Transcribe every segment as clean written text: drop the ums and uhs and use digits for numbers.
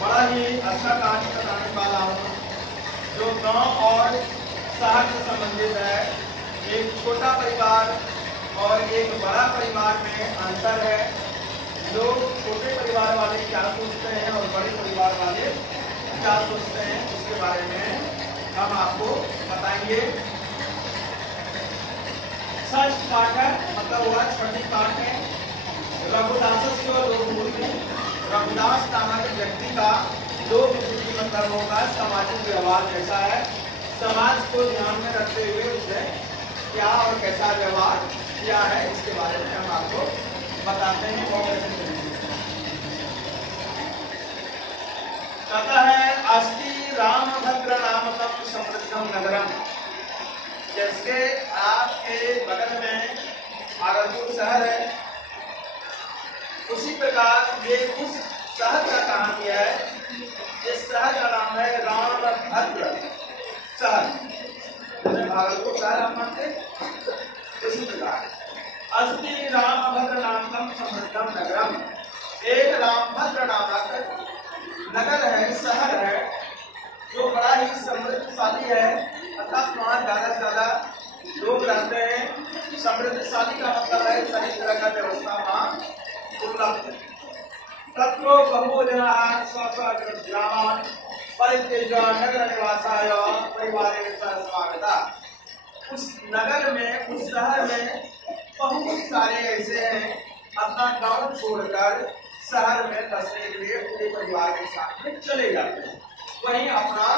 बड़ा ही अच्छा कहानी बताने वाला हूँ जो गांव और शहर से संबंधित है। एक छोटा परिवार और एक बड़ा परिवार में अंतर है। लोग छोटे परिवार वाले क्या सोचते हैं और बड़े परिवार वाले क्या सोचते हैं, उसके बारे में हम आपको बताएंगे। षष्ठ पाठ है, मतलब हुआ छठी पाठ है। रघुदासस्य लोकमूर्ति, रघुदास नामक व्यक्ति का लोकमूर्ति मतलब होगा सामाजिक व्यवहार कैसा है। समाज को ध्यान में रखते हुए उसने क्या और कैसा व्यवहार किया है, इसके बारे में हम आपको बताते हैं। वो कैसे कहता है अस्ति रामभद्र नामकम समृद्धम नगरम। जैसे आपके बगल में भागलपुर शहर है, उसी प्रकार ये उस शहर का कहानी है। इस शहर का नाम है रामभद्र शहर। जैसे भागलपुर शहर हम मानते, उसी प्रकार अस्ति रामभद्र नामकम समृद्धम नगरम। एक रामभद्र नामक नगर है, शहर है, जो बड़ा ही समृद्धशाली है। अर्थात वहाँ ज्यादा से ज्यादा लोग रहते हैं। समृद्धशाली का मतलब है सही तरह का व्यवस्था वहाँ उपलब्ध है। तत्रो बहु जनाः स्वस्वग्रामान् परित्यज्य नगर निवासाय परिवारेण सह समागताः। उस नगर में, उस शहर में बहुत सारे ऐसे हैं अपना गांव छोड़कर शहर में बसने के लिए पूरे परिवार के साथ में चले जाते हैं। वहीं अपना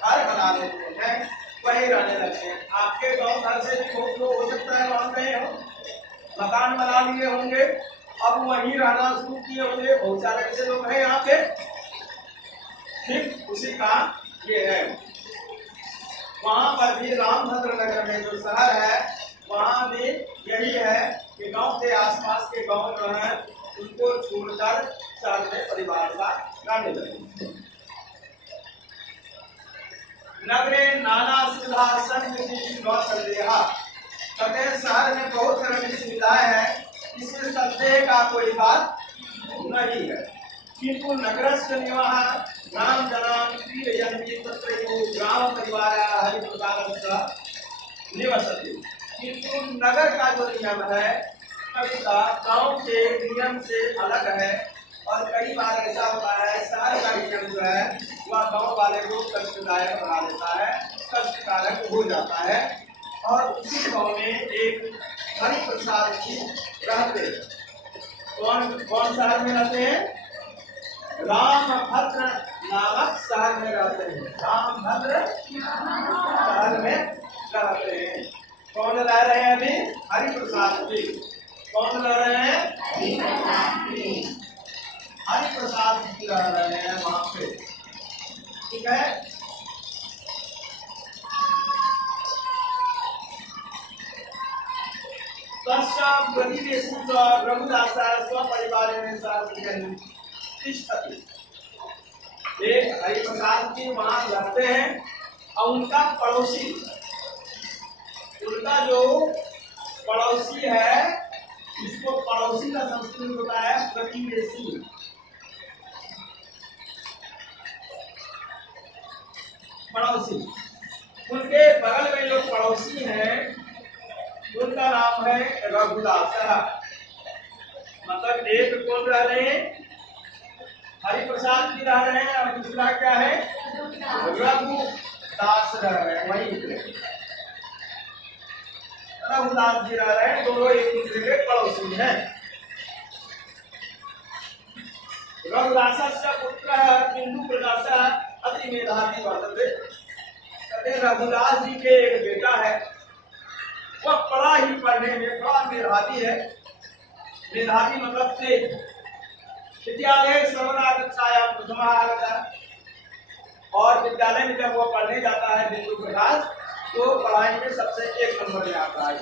घर बना लेते हैं, वहीं रहने लगते हैं। आपके गांव घर से भी बहुत लोग हो सकता है वहां गए हो, मकान बना लिए होंगे, अब वहीं रहना शुरू किए होंगे। बहुत सारे ऐसे लोग हैं यहाँ पे। ठीक उसी का ये है। वहां पर भी रामभद्र नगर में जो शहर है, वहां भी यही है कि गांव के आसपास के गांव जो है उनको छोड़कर शहर में परिवार का रहने लगे। नगरे नाना सुविधा संदेहा। कहते शहर में बहुत तरह की सुविधाएं हैं, इसमें संदेह का कोई बात नहीं है। किंतु नगरस्य निवाह ग्राम जनान प्रियजन्ति तत्र ग्राम परिवार हरिप्रकारस्य निवसति। किंतु नगर का जो नियम है कविता गांव के नियम से अलग है। और कई बार ऐसा होता है शहर का नियम जो है वह गांव वाले को कष्टदायक बना देता है, कष्टकारक हो जाता है। और उसी गांव में एक हरिप्रसाद जी रहते। कौन शहर में रहते हैं? रामभद्र नामक शहर में रहते हैं। रामभद्र शहर में रहते हैं। कौन रह रहे हैं अभी? हरिप्रसाद जी। कौन रह रहे हैं? हरिप्रसाद जी रह रहे हैं वहां पे। ठीक है। रघुदासः स्वपरिवारेण सह तिष्ठति। एक हरिप्रसाद जी वहां रहते हैं और उनका पड़ोसी, उनका जो पड़ोसी है, इसको पड़ोसी का संस्कृत होता है प्रतिवेशी। पड़ोसी, उनके बगल में जो पड़ोसी हैं उनका नाम है रघुदास। मतलब एक कौन रह रहे हैं? हरिप्रसाद जी रह रहे हैं और दूसरा क्या है? रघुदास रह रहे हैं। वही रघुदास जी रह रहे हैं, दोनों एक दूसरे के पड़ोसी हैं। रघुदासस्य पुत्रः इंदुप्रकाशः अति मेधावी वर्तते। कहते रघुदास जी के एक बेटा है, वह बड़ा ही पढ़ने में बड़ा मेधावी है। मेधावी मतलब तेज। विद्यालय सर्वदा कक्षायां प्रथमः आगतः। और विद्यालय में जब वो पढ़ने जाता है बिंदु प्रकाश, तो पढ़ाई में सबसे एक नंबर में आता है।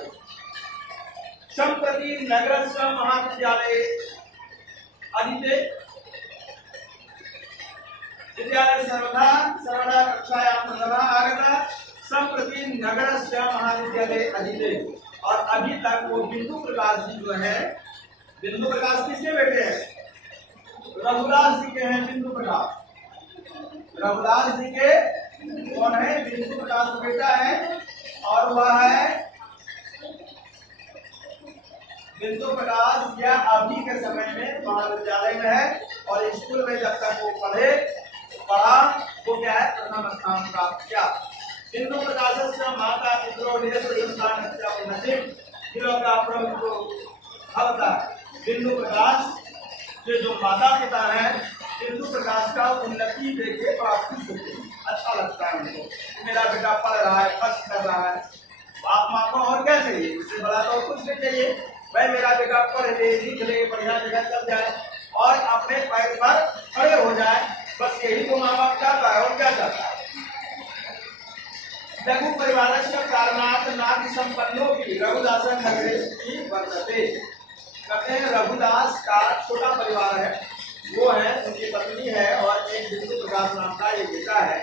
संप्रति नगरस्य महाविद्यालय अधीते। विद्यालय सर्वदा कक्षायां प्रथमः आगतः। संप्रति नगरस्य महाविद्यालय अधीते। और अभी तक वो बिंदु प्रकाश जी जो है, बिंदु प्रकाश किसके बेटे हैं? रघुदास जी के हैं बिंदु प्रकाश। रघुदास जी के कौन है? बिंदु प्रकाश बेटा है, और वह है बिंदु प्रकाश या अभी के समय में महाविद्यालय में है, और स्कूल में जब तक वो पढ़ा वो क्या है? प्रथम स्थान प्राप्त किया। बिंदु प्रकाश से माता पितरो बिंदु प्रकाश के जो माता पिता है, बिंदु प्रकाश का उन्नति देखे प्राप्त होते, अच्छा लगता है उनको, मेरा बेटा पढ़ रहा है, फर्स्ट कर रहा है। बाप माँ को और क्या चाहिए? इससे बड़ा तो कुछ नहीं चाहिए। भाई मेरा बेटा पढ़ ले, लिख ले, बढ़िया जगह चल जाए और अपने पैर पर खड़े हो जाए, बस यही तो माँ बाप चाहता है, और क्या चाहता है? लघु परिवार से कारणार्थ नागि संपन्नों की रघुदासन नगरेश की वर्तते। कहते हैं रघुदास का छोटा परिवार है, वो है, उनकी पत्नी है और एक बिंदु प्रकाश नाम का एक बेटा है।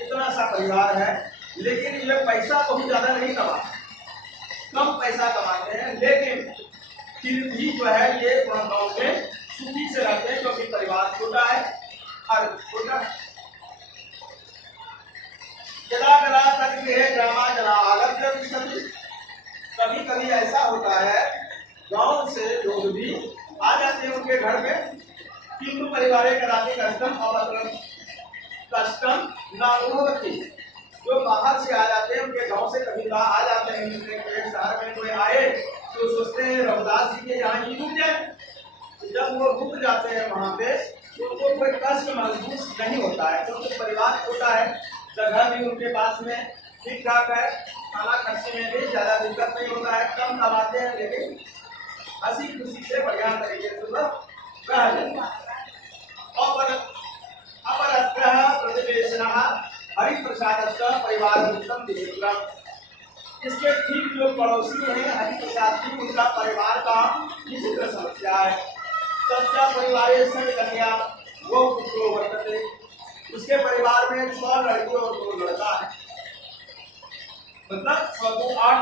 इतना सा परिवार है, लेकिन ये पैसा बहुत ज्यादा नहीं कमाते, कम पैसा कमाते हैं, लेकिन फिर भी जो है ये गाँव में सुखी से रहते हैं, क्योंकि परिवार छोटा है और छोटा जला जला तक है ग्रामा जला आलम। कभी कभी ऐसा होता है गांव से लोग भी आ जाते हैं उनके घर में, किंतु परिवार कराते कष्टम और कष्टम नानुमति। जो बाहर से आ जाते हैं उनके गांव से कभी आ जाते हैं, शहर में कोई आए तो सोचते हैं रघुदास जी के यहाँ ही रुक जाए। जब वो रुक जाते हैं वहाँ पे तो उनको कोई कष्ट महसूस नहीं होता है, क्योंकि परिवार छोटा है, जगह भी उनके पास में ठीक ठाक है, खाना खर्चे में भी ज्यादा दिक्कत नहीं होता है, कम कमाते हैं, लेकिन हंसी खुशी से बढ़िया तरीके से रह लेते। हरि प्रसाद परिवार इसके ठीक जो पड़ोसी हैं हरि प्रसाद जी, उनका परिवार का विचित्र समस्या है। तस्या परिवार कन्या वो पुत्रो वर्तते, उसके परिवार में 6 लड़की और 2 लड़का है, मतलब 6 8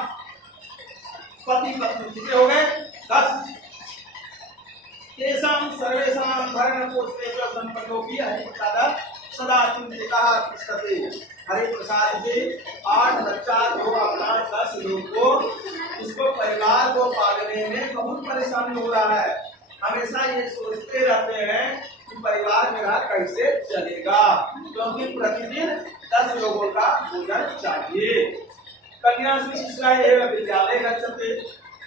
पति पत्नी कितने हो गए? 10। तेषां सर्वेषां भरण पोषणेषु संपन्नो की हरि प्रसाद सदा चिंतितः तिष्ठति। हरि प्रसाद जी 8 बच्चा 2 अपना 10 लोग को, उसको परिवार को पालने में बहुत परेशानी हो रहा है। हमेशा ये सोचते रहते हैं कि परिवार मेरा कैसे चलेगा, क्योंकि प्रतिदिन 10 लोगों का भोजन चाहिए। कन्या विद्यालय गच्छते,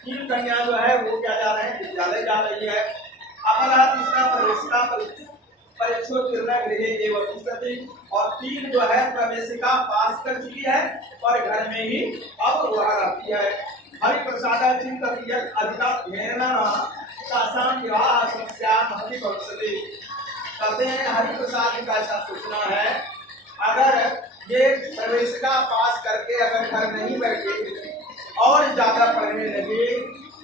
3 कन्या जो है वो क्या जा रहे हैं? विद्यालय जा रही है। अपना तीसरा प्रवेशिका परीक्षोत्तीर्ण गृहे एवं तिष्ठति, और 3 जो है प्रवेशिका पास कर चुकी है और घर में ही अब वह रहती है। हरि प्रसाद चिंतति अधिका शासन विवाह समस्या महति भविष्यति। कहते हैं हरि प्रसाद का ऐसा सोचना है, अगर ये प्रवेशिका पास करके अगर घर नहीं बैठे और ज्यादा पढ़ने लगे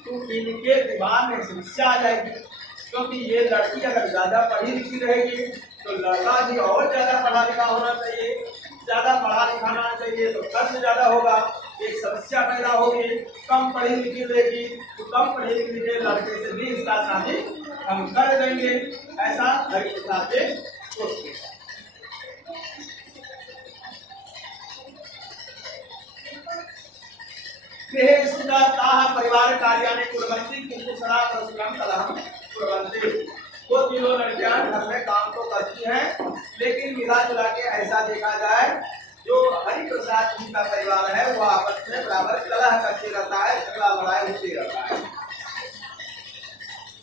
तो इनके दिमाग में समस्या आ जाएगी, क्योंकि ये लड़की अगर ज्यादा पढ़ी लिखी रहेगी तो लड़का भी और ज्यादा पढ़ा लिखा होना चाहिए, ज्यादा पढ़ा लिखाना चाहिए तो खर्च ज्यादा होगा, एक समस्या पैदा होगी। कम पढ़ी लिखी रहेगी तो कम पढ़े लिखे लड़के से भी इसका शादी हम कर देंगे, ऐसा हरि प्रसाद जी सोचते हैं। परिवार कार्यालय कुर्वन्ति किंतु सदा परस्परम कलहम कुर्वन्ति। 2 लड़कियां घर में काम तो करती हैं, लेकिन मिला जुला के ऐसा देखा जाए जो हरि प्रसाद जी का परिवार है वो आपस में बराबर कलह करते रहता है, झगड़ा लड़ाई होती रहता है।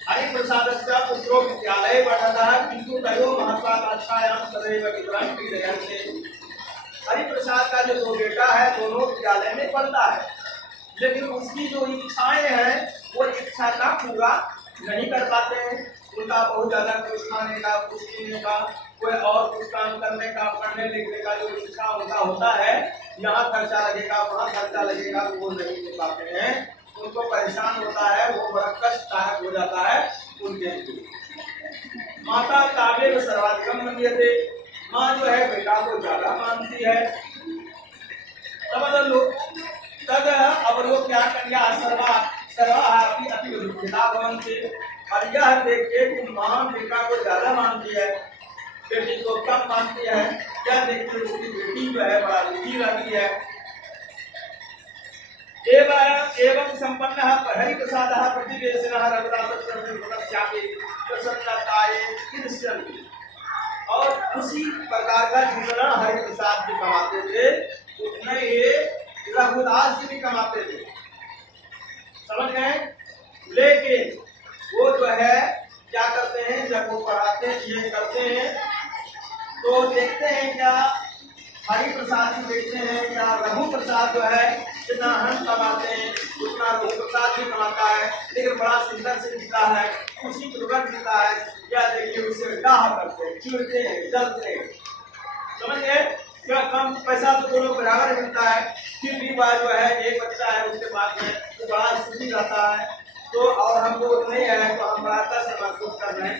हरि प्रसाद पुत्रो विद्यालय पढ़ता है किंतु तयो महत्वाकांक्षायां सदैव विद्वान क्रीडयन्ते। हरि प्रसाद का जो 2 बेटा है दोनों विद्यालय में पढ़ता है, लेकिन उसकी जो इच्छाएं हैं वो इच्छा का पूरा नहीं कर पाते हैं। उनका बहुत ज्यादा कुछ खाने का, कुछ पीने का, कोई और कुछ काम करने का, पढ़ने लिखने का जो इच्छा उनका होता है, यहाँ खर्चा लगेगा वहाँ खर्चा लगेगा, वो नहीं ले पाते हैं, उनको परेशान होता है, वो बड़ा कष्टदायक हो जाता है उनके लिए। माता काव्य सर्वाधिकम मन्यते, माँ जो है बेटा को ज्यादा मानती है। तद अब लोग क्या कन्या सर्वा सर्वा अति भवन्ति, और यह देख के कि माँ बेटा को ज्यादा मानती है, बेटी को कम मानती है, यह देख के उसकी बेटी जो है बड़ा दुखी रहती है। एवं संपन्न हरि प्रसाद प्रतिवेशन और उसी प्रकार का जितना हरि प्रसाद भी कमाते थे उतने ये रघुदास जी भी कमाते थे, समझ गए। लेकिन वो जो है क्या करते हैं, जब वो पढ़ाते हैं ये करते हैं तो देखते हैं क्या हरि प्रसाद जी देखते हैं क्या रघु प्रसाद जो है जितना हम कमाते हैं उतना रघु प्रसाद भी कमाता है, लेकिन बड़ा सुंदर से दिखता है, उसी दुर्गत दिखता है, या देखिए उसे डाह करते हैं, चिढ़ते हैं, जलते हैं, समझ गए। क्या कम पैसा तो दोनों बराबर मिलता है, फिर भी वह जो है एक बच्चा है उसके पास में तो बड़ा सुखी रहता है, तो और हमको नहीं है तो हम बड़ा कष्ट महसूस कर रहे हैं।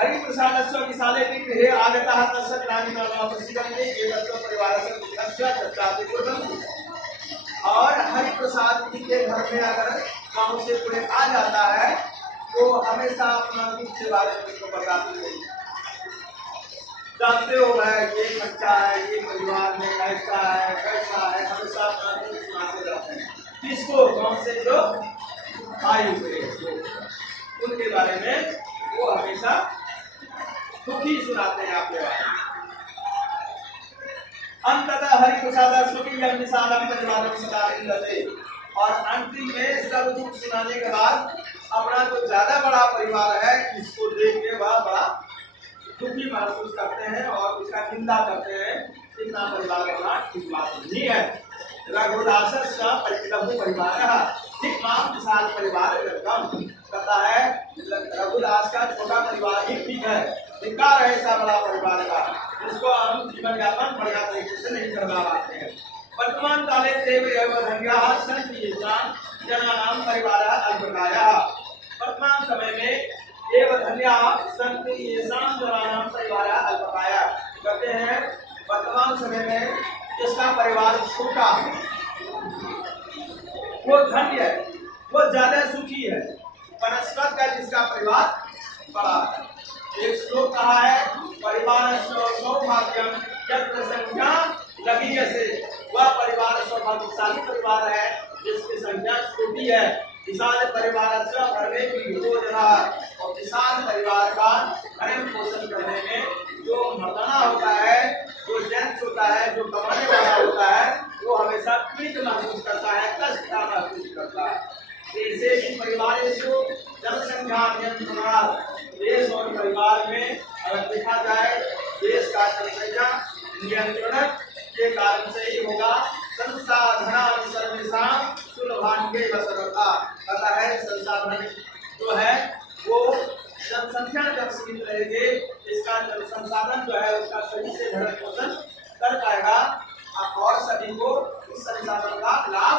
हरि प्रसाद विशाले की गृहे आगता तस्य ग्रामीण परिवार और हरि प्रसाद जी के घर में अगर गांव से कोई आ जाता है तो हमेशा अपना दुख के बारे में उसको बताते हैं, जानते हो भाई ये बच्चा है, ये परिवार में ऐसा है कैसा है, हमेशा अपना दुख सुनाते रहते हैं। किसको? गांव से जो आए हुए उनके बारे में वो हमेशा दुखी सुनाते हैं आपके बारे में। अंततः हरि प्रसाद और अंतिम में सब दुख सुनाने के बाद अपना जो ज्यादा बड़ा परिवार है इसको देख के वह बड़ा दुखी महसूस करते हैं और उसका निंदा करते हैं, इतना परिवार अपना ठीक बात नहीं है। रघुदास का लघु परिवार विशाल परिवार कहता है, रघुदास का छोटा परिवार ही ठीक है, धिक्कार है ऐसा बड़ा परिवार का, जिसको हम जीवन यापन बढ़िया तरीके से नहीं करवा पाते हैं। वर्तमान काले जनानाम परिवार अल्पकाया, वर्तमान समय में एवं धन्या संति येषां जनानाम परिवार अल्पकाया कहते हैं, वर्तमान समय में जिसका परिवार छोटा है वो धन्य है, वो ज्यादा सुखी है, बनस्पत का जिसका परिवार बड़ा है। एक श्लोक कहा है, परिवार सौभाग्यम यत्र संख्या लगी जैसे, वह परिवार सौभाग्यशाली परिवार है जिसकी संख्या छोटी है। विशाल परिवार से भरने की योजना और विशाल परिवार का भरण पोषण करने में जो मर्दाना होता है, जो जेंट्स होता है, जो कमाने वाला होता है, वो हमेशा पीड़ित महसूस करता है, कष्ट महसूस करता है। ऐसे ही परिवार जनसंख्या नियंत्रण, देश और परिवार में अगर देखा जाए देश का जनसंख्या नियंत्रण के कारण से ही होगा। संसाधन सर्वेषां सुलभान्गे वसरता कहता है, संसाधन जो है वो जनसंख्या जब सीमित रहेगी, इसका जन संसाधन जो है उसका सही से भरण पोषण कर पाएगा और सभी को उस संसाधन का लाभ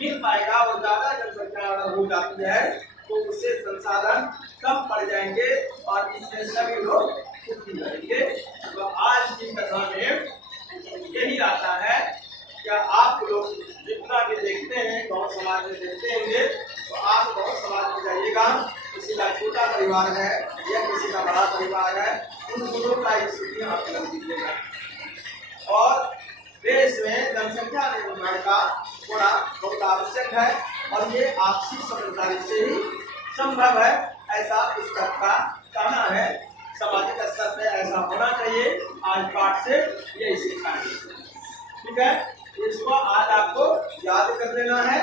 मिल पाएगा। और ज्यादा जनसंख्या अगर हो जाती है तो उससे संसाधन कम पड़ जाएंगे और इससे सभी लोग सुखी रहेंगे। तो आज की कथा में यही आता है, क्या आप लोग जितना भी देखते हैं गाँव समाज में देखते होंगे, तो आप गाँव समाज में जाइएगा, किसी का छोटा परिवार है या किसी का बड़ा परिवार है, उन दोनों का स्थिति आप लोग दीजिएगा। और देश में जनसंख्या निर्माण का थोड़ा बहुत आवश्यक है और ये आपसी समझदारी से ही संभव है, ऐसा पुस्तक का कहना है। सामाजिक स्तर पे ऐसा होना चाहिए। आज पाठ से यही सीखा है, ठीक है। इसको आज आपको याद कर लेना है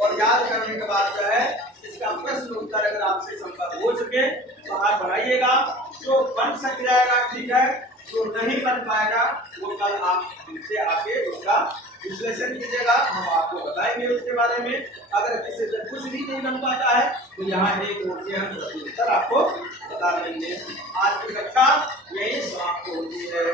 और याद करने के बाद जो है इसका प्रश्न उत्तर अगर आपसे संपर्क हो सके तो आप बढ़ाइएगा। जो बन सक जाएगा ठीक है, जो नहीं बन पाएगा वो कल आप हमसे आके उसका विश्लेषण कीजिएगा, हम आपको बताएंगे उसके बारे में। अगर किसी से कुछ भी नहीं बन पाता है तो यहाँ एक ओर से हम उत्तर आपको बता देंगे। आज की कक्षा यही समाप्त होती है।